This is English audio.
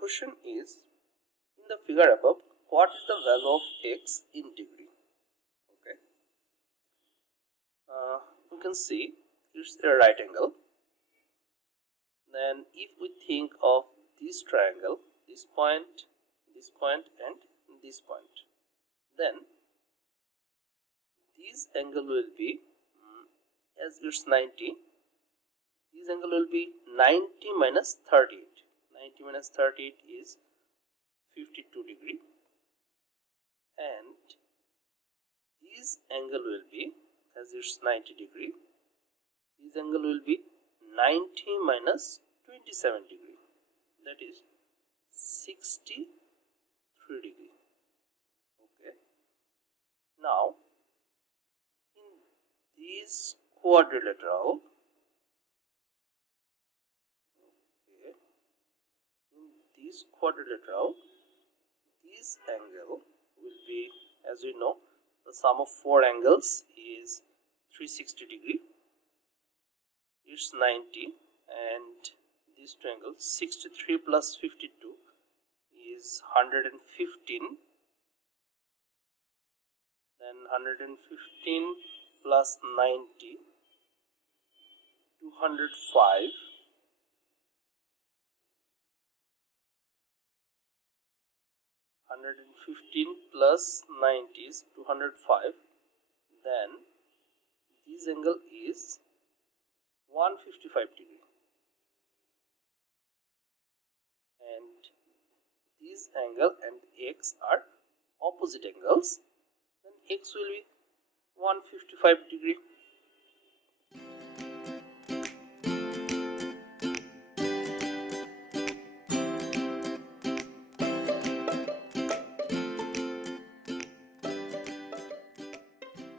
question is, in the figure above, what is the value of x in degree? Okay. You can see it's a right angle. Then if we think of this triangle, this point, and this point, then this angle will be, as it's 90, this angle will be 90 minus 38. 90 minus 38 is 52 degree, and this angle will be, as it's 90 degree, this angle will be 90 minus 27 degree, that is 63 degree. Okay. Now in this quadrilateral, this angle will be, as we know, the sum of four angles is 360 degree. It's 90, and these two angles, 63 plus 52 is 115. Then 115 plus 90, 205. 115 plus 90 is 205. Then this angle is 155 degree, and this angle and x are opposite angles. Then x will be 155 degree.